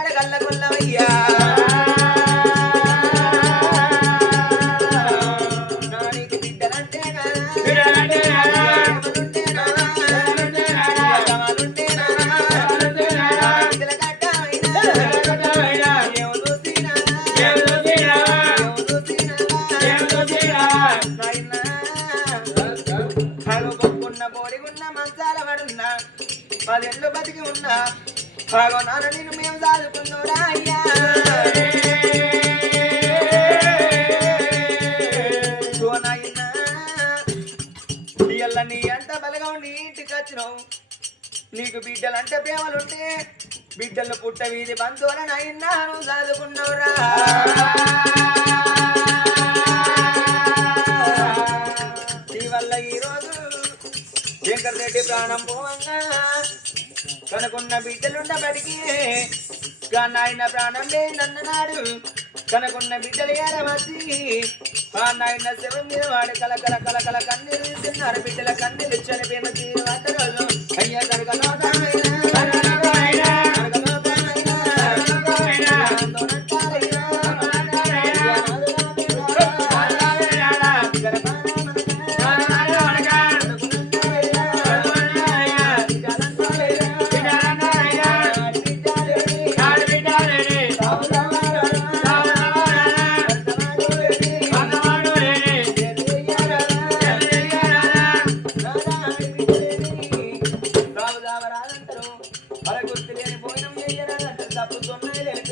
గడ గల్ల గొల్లవయ్యా వచ్చినావు? నీకు బిడ్డలంటే ప్రేమలుంటే బిడ్డలు పుట్ట వీధి బంధువుల నాయనా నీ వల్ల ఈరోజు శంకర్ రెడ్డి ప్రాణం పోవంగా. కనుకున్న బిడ్డలున్న బడికి నాయన ప్రాణం లేనన్నాడు కనుకున్న బిడ్డలు ఏడవచ్చి ఆ నాయన శవం మీద వాడు కల కల కల కల కన్నీరు తిన్నారు బిడ్డల కన్నీరు చనిపోయిన 我做奶奶。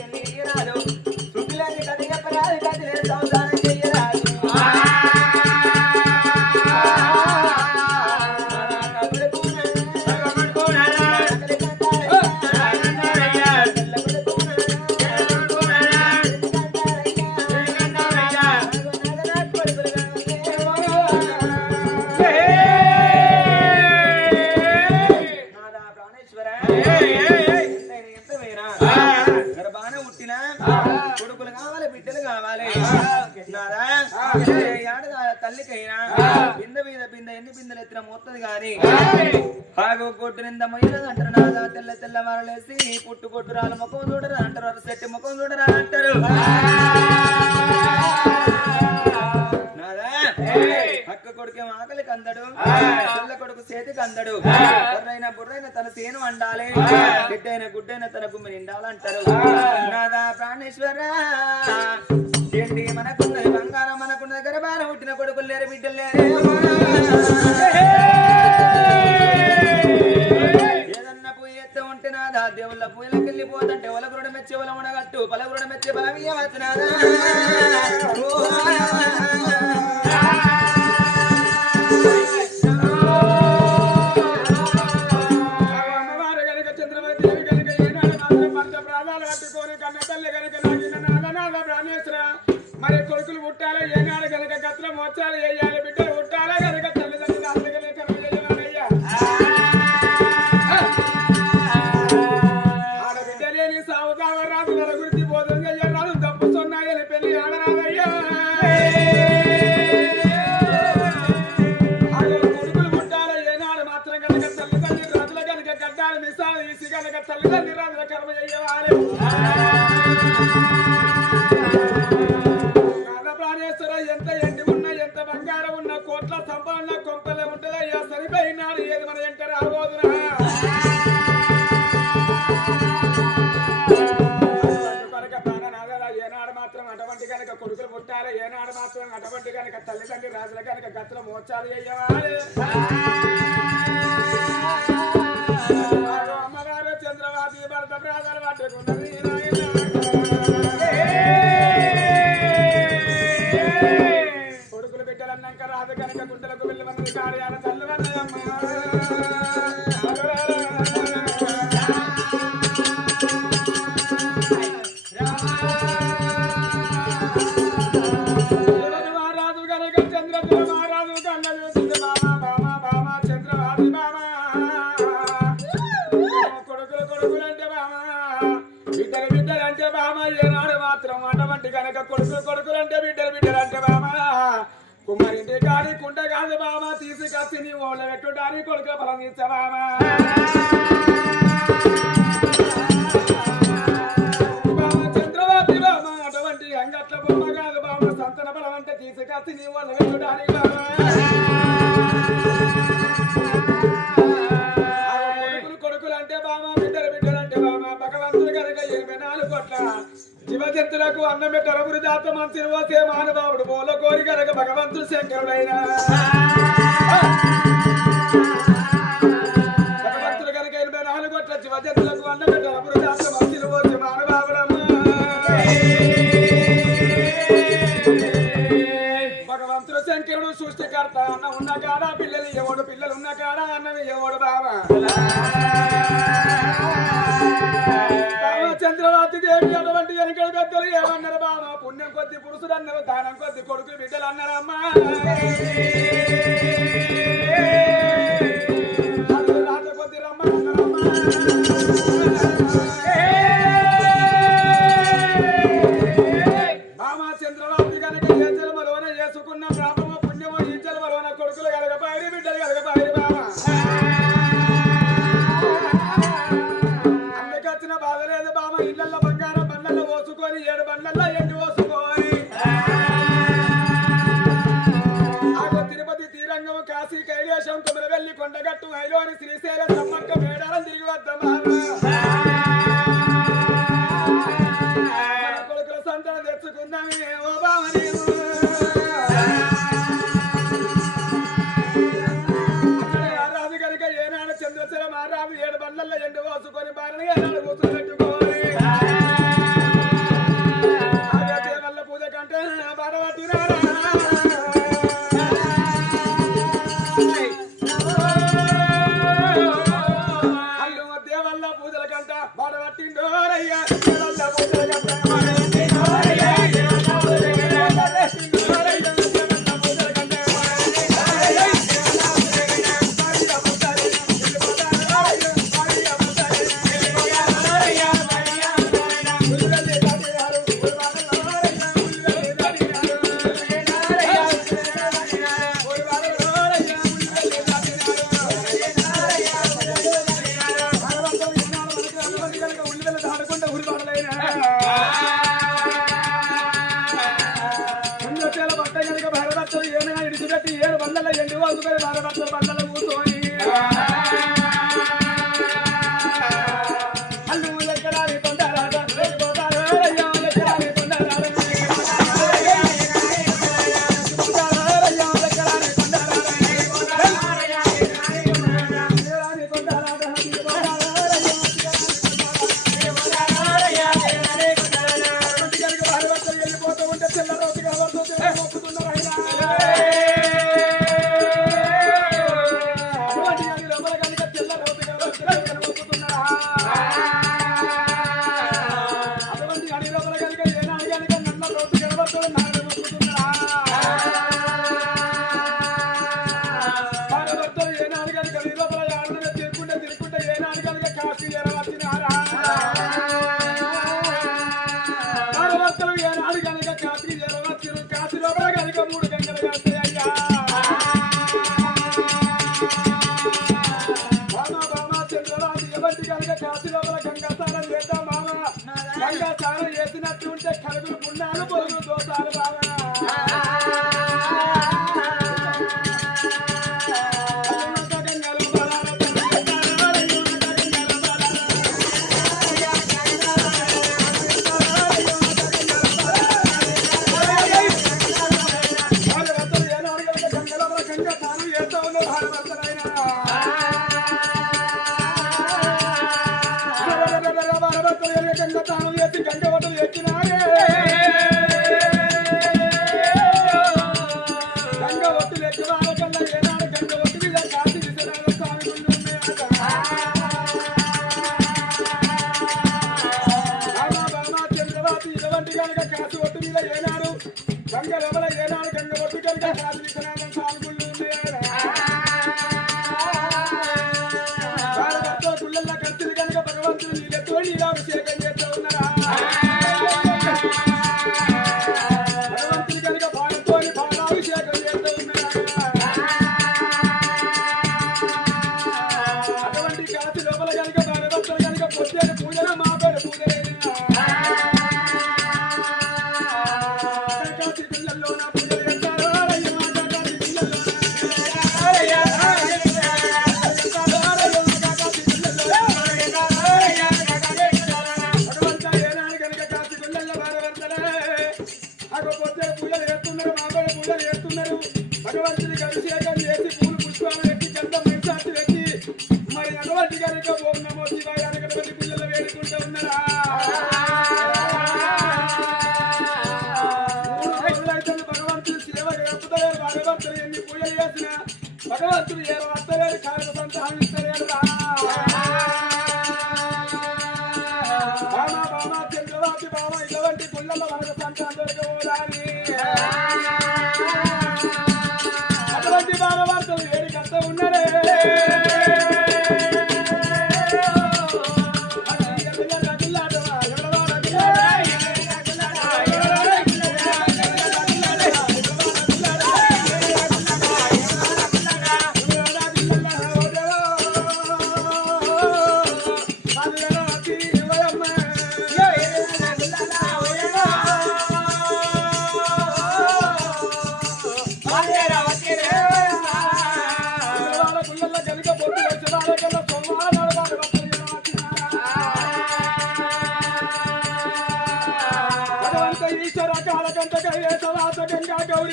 కొడుకులు కావాలి బిడ్డలు కావాలి. తల్లికైనా? బిందె మీద బిందె ఎన్ని బిందెలు ఎత్తిన మోత్తది గాని ఆగో కొట్టు నింద నాదా తెల్ల తెల్ల మరలేసి పుట్టు కొట్టు రాళ్ళ ముఖం చూడరా అంటారు. సెట్టి ముఖం చూడరా అంటారు. అక్క కొడుకేమో ఆకలికి అందడు చెల్ల కొడుకు చేతికి అందడు. బుర్రైన బుర్రైన తన సేను వండాలి బిడ్డైన గుడ్డైన తన గుమ్మి నిండాలంటారు. నాదా ప్రాణేశ్వర! ఏంటి మనకున్నది బంగారం మనకున్నది గర్భాన పుట్టిన కొడుకులు లేరు బిడ్డలు లేరు ఏదన్నా పూజ చేస్తే ఉంటే నాదా దేవుళ్ళ పూజలకు వెళ్ళిపోతుంటే ఒలగురుడు మెచ్చి ఒల ఉండగట్టు పలగురుడు మెచ్చి బలమీయ రాష్ట్రం మాత్రం అటువంటి కనుక తల్లిదండ్రి రాజుల కనుక గతుల మోచాలు అయ్యవాలి జీవజంతులకు అన్నం పెట్టరపురు జాత మంత్రి పోసే మహానుభావుడు పోల కోరికలకు భగవంతుడు శంకరుడైన. భగవంతుడు కనుక ఎనభై నాలుగు కోట్ల జీవజంతులకు అన్నం పెట్టరపురు కాడ అన్నది ఎవడు బాబా? చంద్రరాత్రి దేవి అటువంటి వెనకడు పెద్దలు ఏమన్నారు బాబా? పుణ్యం కొద్ది పురుషుడు అన్నారు దానం కొద్ది కొడుకులు బిడ్డలు అన్నారమ్మా. ఇళ్ళ బంగారం బండ్లలో పోసుకొని ఏడు బండ్లలో ఎండి పోసుకొని ఆగో తిరుపతి తీరంగం కాశీ కైలాసం కుమరవెల్లి కొండగట్టు ఐలోని శ్రీశైలం సమ్మక్క మేడారం తిరిగి వద్దాం పడవటిరారా gonna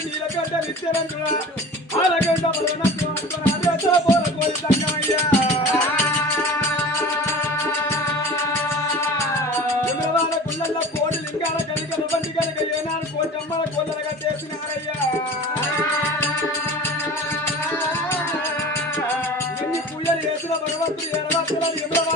గంగా గౌరి ఆలకంట బలవనంతు అంతర ఆదేశ పోల కోరి సంగమయ్య విమలవాడ గుళ్ళల్ల కోడి లింగాల కనికల బండి కనుక ఏనాడు కోటి అమ్మల కోళ్ళగా చేసినారయ్యా ఎన్ని పూజలు చేసిన భగవంతుడు ఎరవత్తుల విమలవాడ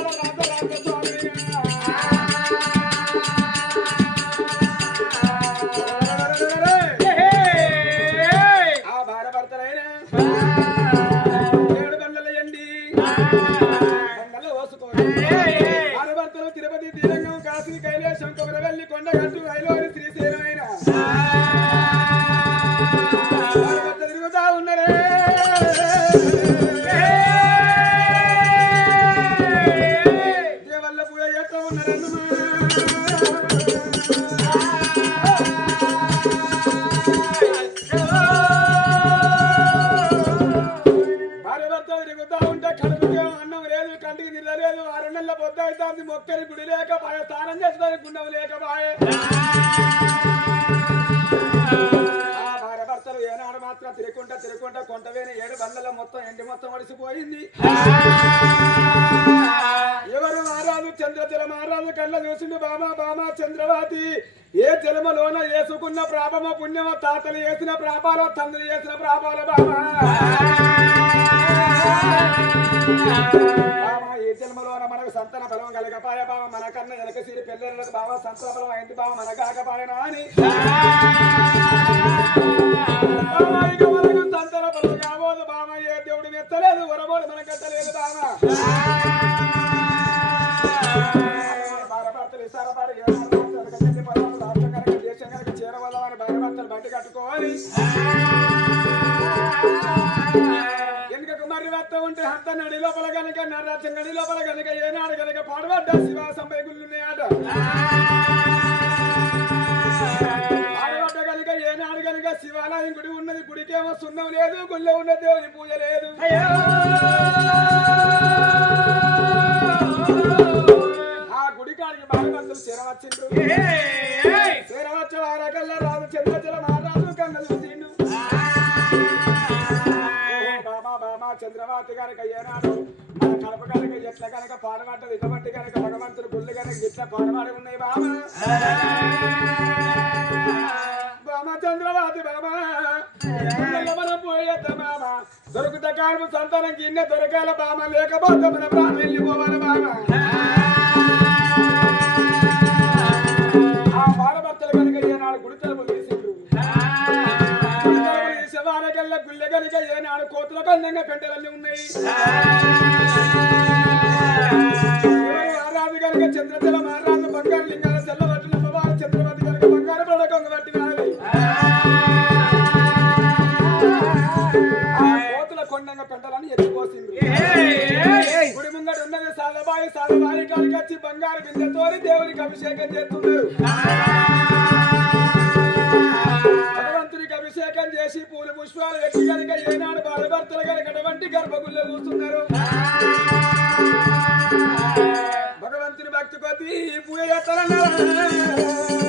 స్నానం చేసడానికి గుండం లేకపాయే ఏనాడు మాత్రం తిరుగుకుంటా తిరుగుకుంటా కొంటవేని ఏడు బండల మొత్తం ఎండి మొత్తం ఒడిసిపోయింది ఎవరు మారాదు చంద్రజల మారాదు కళ్ళ చూసిండు బామా బామా చంద్రవాతి. ఏ జలమలోన వేసుకున్న ప్రాపమ పుణ్యమో తాతలు వేసిన ప్రాపాల తండ్రి చేసిన ప్రాపాల బామా. భావన మనకు సంతాన బలం కలగపాయ భావ మన కన్న వెనక సిరి పిల్లలకు భావ సంతాన బలం అయింది బామ మన కాకపాయనా అని బామ బలం కాబోదు ఏ దేవుడిని మెత్తలేదు వరబోడు మన కట్టలేదు బామ భారభర్తలు ఇసారపాడు బండి కట్టుకోవాలి. వత్త ఉంటే హత్త నడి లోపల గనక నర్రాచం నడి లోపల గనక ఏనాడు గనక పాడబడ్డ గుళ్ళున్నాయట. పాడబడ్డ గనక ఏనాడు గనక శివాలయం గుడి ఉన్నది గుడికేమో సున్నం లేదు గుళ్ళో ఉన్న దేవుని పూజ లేదు. ఆ గుడి కాడికి భాగవంతులు చేరవచ్చిండ్రు చేరవచ్చు వారకల్లా రాదు చంద్రజల కనుక ఏనాడు మన కడప కనుక ఎట్ల కనుక పాడబడ్డది ఇటువంటి కనుక భగవంతుడు గుళ్ళు కనుక ఇట్లా పాడబడి ఉన్నాయి బామ బామా చంద్రవాతి బామా పోయేద్దాం దొరుకుత కాను సంతానం గిన్నె దొరకాల బామ లేకపోతే మన ప్రాణం వెళ్ళిపోవాలి బామ. చేయని కనుక ఏనాడు కోతుల ఉన్నాయి. మహారాజు కనుక చంద్రచల మహారాజు బంగారు లింగాల సెల్ల అమ్మవారు చంద్రవతి కనుక బంగారు పడకంగ పట్టినాడు ఆ కోతుల కొండంగా పెంటలని గుడి ముంగట ఉన్నది సాలబాయి వచ్చి బంగారు బిందెతోని దేవునికి అభిషేకం చేస్తున్నారు. గర్భగుల్లో కూర్చున్నారు. భగవంతుని భక్తి కొద్ది పూజ భగవంత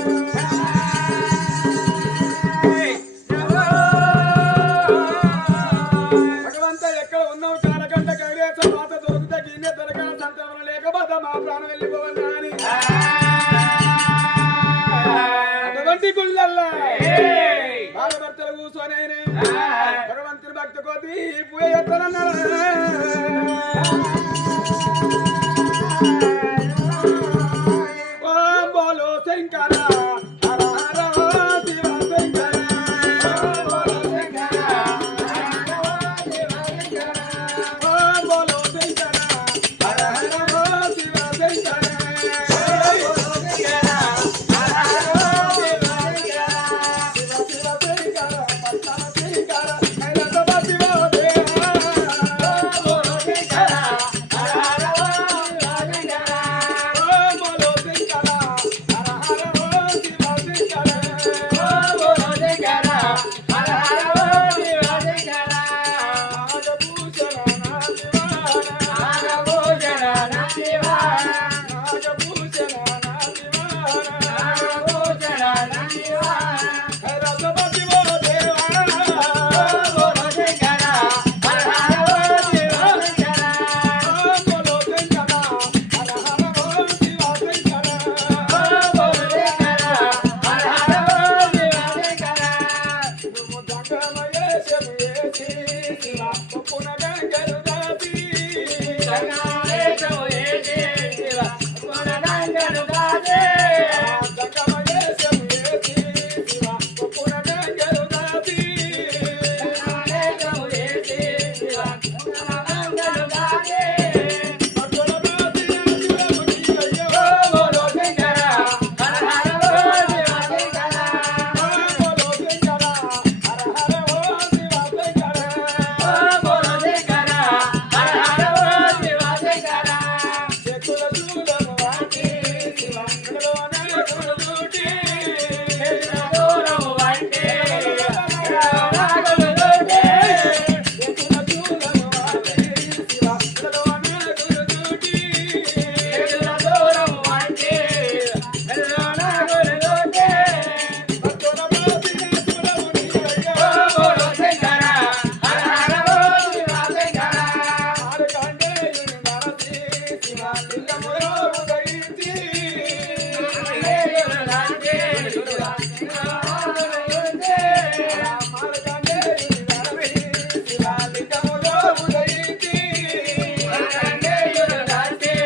భగవంతుని భక్తి